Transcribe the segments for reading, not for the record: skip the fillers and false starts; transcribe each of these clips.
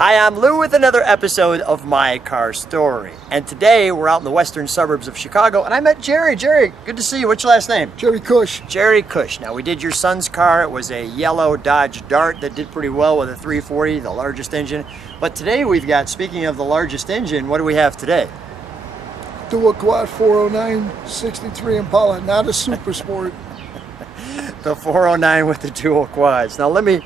Hi, I'm Lou with another episode of My Car Story. And today we're out in the western suburbs of Chicago and I met Jerry. Jerry, good to see you. What's your last name? Jerry Kusch. Jerry Kusch. Now we did your son's car. It was a yellow Dodge Dart that did pretty well with a 340, the largest engine. But today we've got, speaking of the largest engine, what do we have today? Dual quad 409 63 Impala, not a super sport. The 409 with the dual quads. Now let me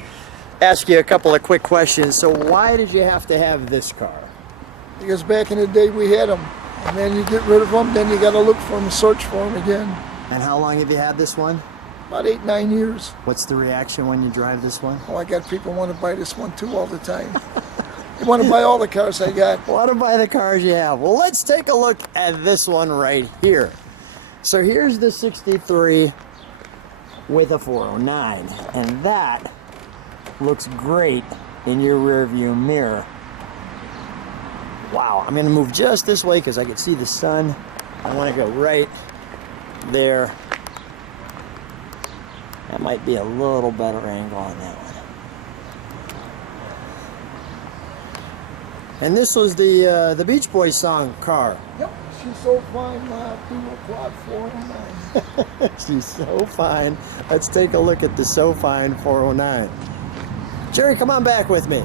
ask you a couple of quick questions. So why did you have to have this car? Because back in the day we had them, and then you get rid of them, then you got to look for them, search for them again. And how long have you had this one? About 8-9 years. What's the reaction when you drive this one? Oh, I got people want to buy this one too all the time. They want to buy all the cars I got. Want to buy the cars you have. Well, let's take a look at this one right here. So here's the 63 with a 409, and that looks great in your rear view mirror. Wow, I'm going to move just this way because I can see the sun. I want to go right there. That might be a little better angle on that one. And this was the Beach Boys song car. Yep, she's so fine, dual quad 409. She's so fine. Let's take a look at the So Fine 409. Jerry, come on back with me.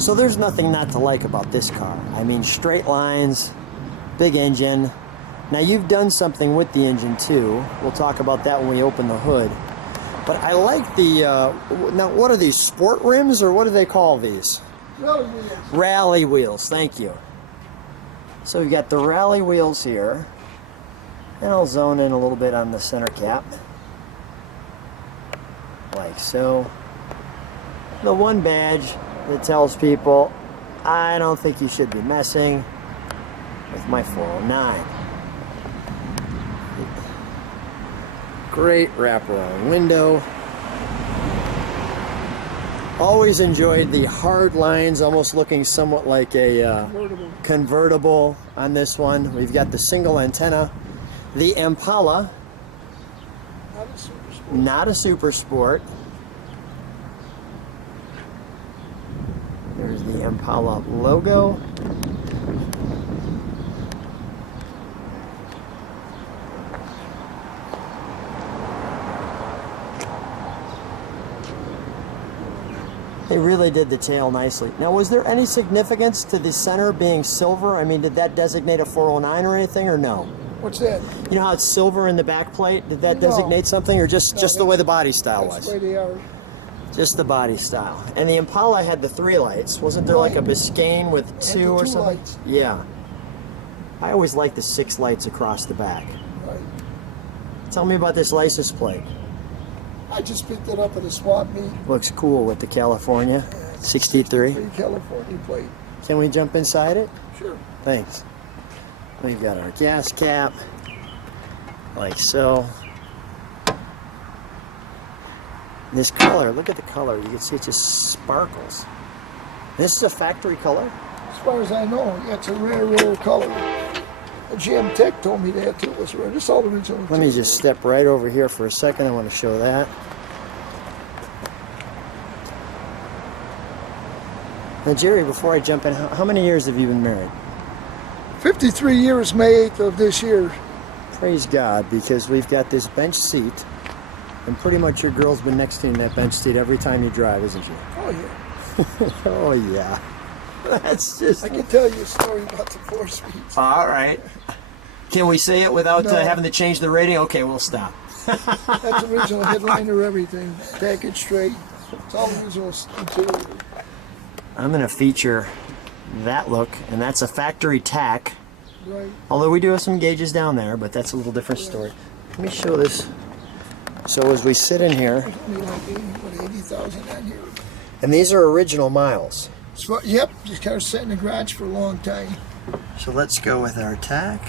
So there's nothing not to like about this car. I mean, straight lines, big engine. Now you've done something with the engine too. We'll talk about that when we open the hood. But I like the, now what are these, sport rims or what do they call these? Rally wheels. Rally wheels, thank you. So we've got the rally wheels here. And I'll zone in a little bit on the center cap. Like so. The one badge that tells people, I don't think you should be messing with my 409. Great wraparound window. Always enjoyed the hard lines, almost looking somewhat like a convertible on this one. We've got the single antenna. The Impala, not a super sport. There's the Impala logo. They really did the tail nicely. Now, was there any significance to the center being silver? I mean, did that designate a 409 or anything, or no? What's that? You know how it's silver in the back plate? Did that designate something, or just the way the body style was? That's the way they are. Just the body style. And the Impala had the 3 lights. Wasn't there like a Biscayne with 2 or something? Lights. Yeah. I always liked the 6 lights across the back. Right. Tell me about this license plate. I just picked it up at a swap meet. Looks cool with the California 63. California plate. Can we jump inside it? Sure. Thanks. We've got our gas cap, like so. This color, look at the color. You can see it just sparkles. This is a factory color? As far as I know, yeah, it's a rare color. A GM Tech told me that too. It was rare. It's all original. Let me just step right over here for a second. I want to show that. Now, Jerry, before I jump in, how many years have you been married? 53 years, May 8th of this year. Praise God, because we've got this bench seat, and pretty much your girl's been next to you in that bench seat every time you drive, isn't she? Oh, yeah. Oh, yeah. That's just... I can tell you a story about the 4-speeds. All right. Can we say it without No. having to change the rating? Okay, we'll stop. That's original headliner, everything. Package straight. It's all original interior. I'm going to feature that look, and that's a factory tack. Right. Although we do have some gauges down there, but that's a little different story. Let me show this. So as we sit in here, There's only like 80,000 on here. and these are original miles. So, yep, this car's sat in the garage for a long time. So let's go with our tack.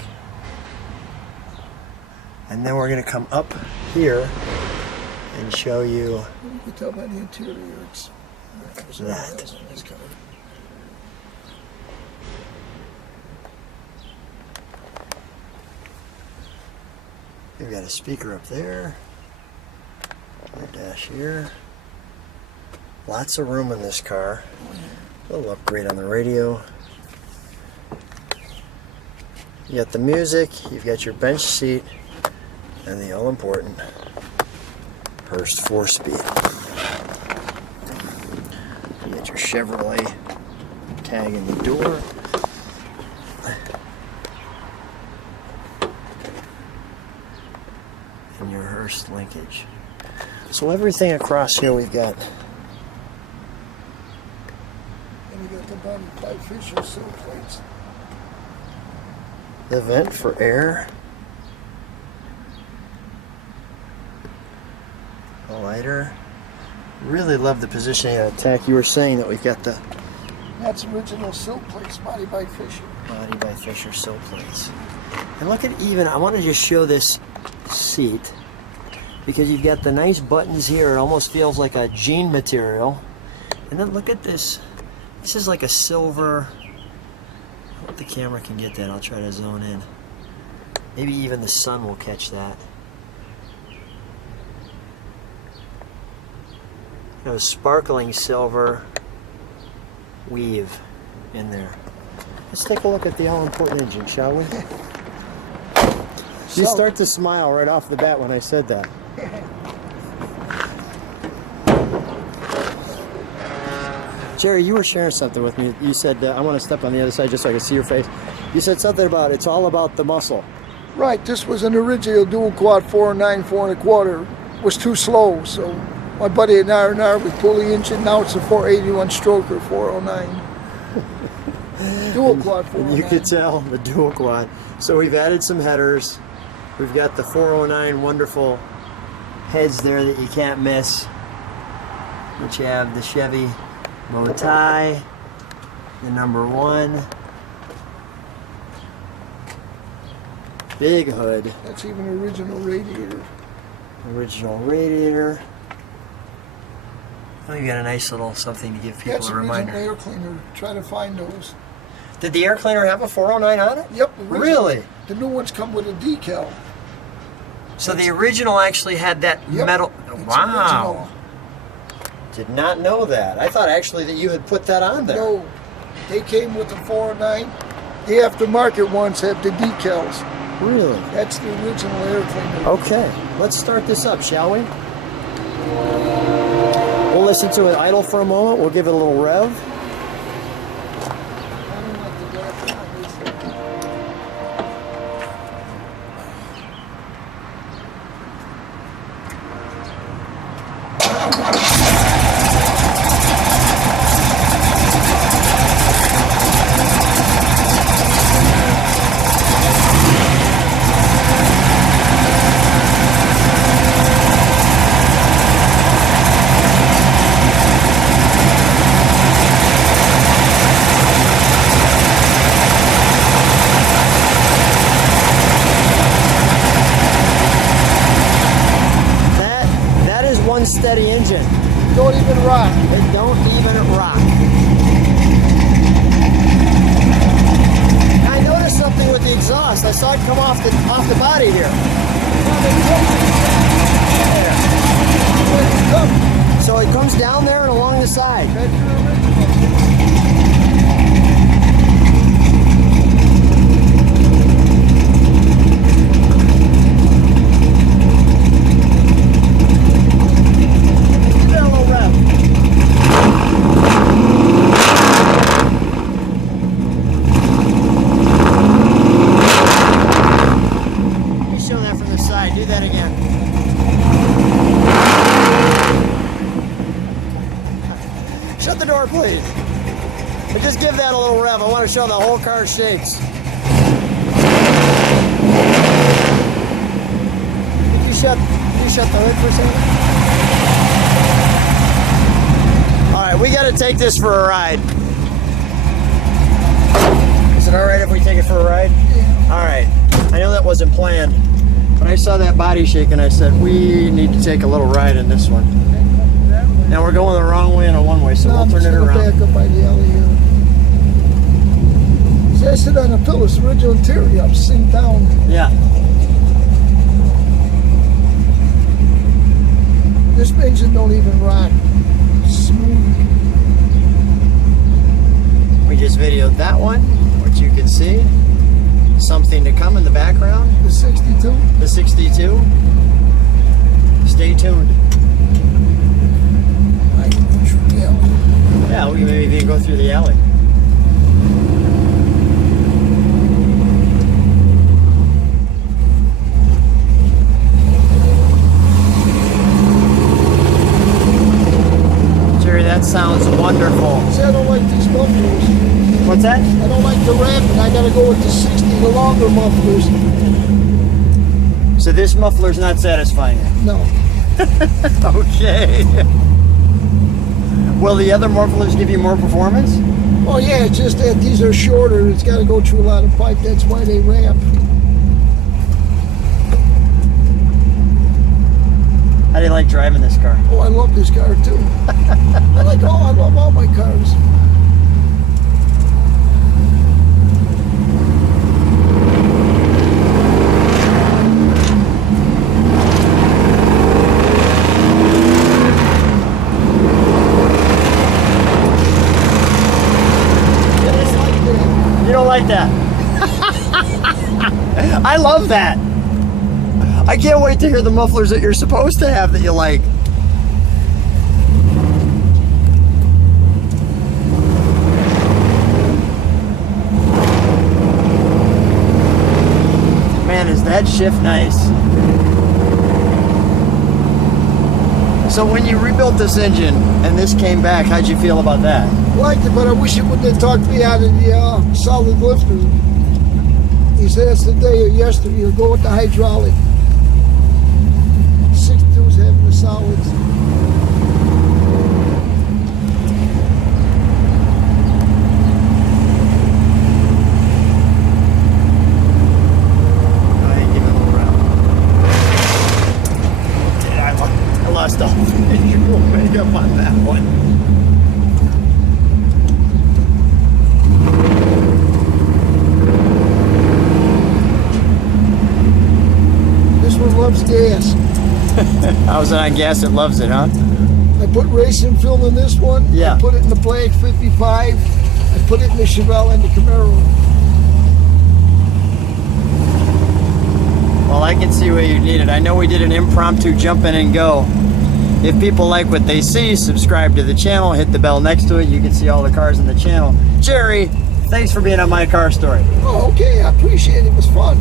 And then we're going to come up here and show you You can tell by the interior it's that. Nice color. We've got a speaker up there. Our dash here. Lots of room in this car. A little upgrade on the radio. You got the music, you've got your bench seat, and the all-important Hurst 4-speed. You got your Chevrolet tag in the door. And your Hurst linkage. So everything across here we've got. And you got the body by Fisher sill plates. The vent for air. A lighter. Really love the positioning of the tack. You were saying that we've got the That's original sill plates, body by Fisher. body by Fisher sill plates. And look at even, I want to just show this seat because you've got the nice buttons here. It almost feels like a jean material. And then look at this. This is like a silver. I hope the camera can get that. I'll try to zone in. Maybe even the sun will catch that. You know, sparkling silver weave in there. Let's take a look at the all-important engine, shall we? You start to smile right off the bat when I said that. Jerry, you were sharing something with me. You said, I want to step on the other side just so I can see your face. You said something about it's all about the muscle. Right, this was an original dual quad 409, 4 1/4. Was too slow, so my buddy at R&R would pull the engine. Now it's a 481 stroker 409. Dual quad 409. You could tell the dual quad. So we've added some headers. We've got the 409 wonderful heads there that you can't miss. Which have the Chevy bow tie, the number 1. Big hood. That's even original radiator. Original radiator. Oh, you got a nice little something to give people That's a original reminder. air cleaner. Try to find those. Did the air cleaner have a 409 on it? Yep. original. Really? The new ones come with a decal. So the original actually had that Yep, metal. it's Wow. original. Did not know that. I thought actually that you had put that on there. No, they came with the 409. The aftermarket ones have the decals. Really? That's the original air cleaner. Okay, let's start this up, shall we? We'll listen to it idle for a moment. We'll give it a little rev. I don't like the black one. That is one steady engine. Don't even rock. It don't even rock. I noticed something with the exhaust. I saw it come off the body here. There. So it comes down there and along the side. That's your original. Give that a little rev. Let me show that from the side. Do that again. Shut the door, please. But just give that a little rev. I want to show the whole car shakes. Did you shut the hood for a second? All right, we got to take this for a ride. Is it all right if we take it for a ride? Yeah. All right. I know that wasn't planned, but I saw that body shake and I said, we need to take a little ride in this one. Now we're going the wrong way in a one-way, so we'll turn it around. Back up by the alley here. See, I sit on a pillow. It's original interior. I'm sitting down. Yeah. This engine don't even rock. Smooth that one, which you can see. Something to come in the background. The 62. The 62. Stay tuned. I can go through the alley. Yeah, we maybe even go through the alley. Jerry, that sounds wonderful. See, I don't like these mufflers. What's that? I don't like the ramping. I gotta go with the 60, the longer mufflers. So this muffler's not satisfying you? No. Okay. Will the other mufflers give you more performance? Oh yeah, it's just that these are shorter. It's got to go through a lot of pipe. That's why they ramp. How do you like driving this car? Oh, I love this car too. I love all my cars. You don't like that? I love that. I can't wait to hear the mufflers that you're supposed to have that you like. Man, is that shift nice. So when you rebuilt this engine and this came back, how'd you feel about that? Liked it, but I wish it wouldn't have talked me out of the solid lifter. He said it's today or yesterday, you'll go with the hydraulic. 62's having the solids. I lost all visual makeup on that one. This one loves gas. How's it on gas? It loves it, huh? I put racing film in this one. Yeah. I put it in the Black 55. I put it in the Chevrolet and the Camaro. Well, I can see where you need it. I know we did an impromptu jump in and go. If people like what they see, subscribe to the channel, hit the bell next to it. You can see all the cars in the channel. Jerry, thanks for being on My Car Story. Oh, okay. I appreciate it. It was fun.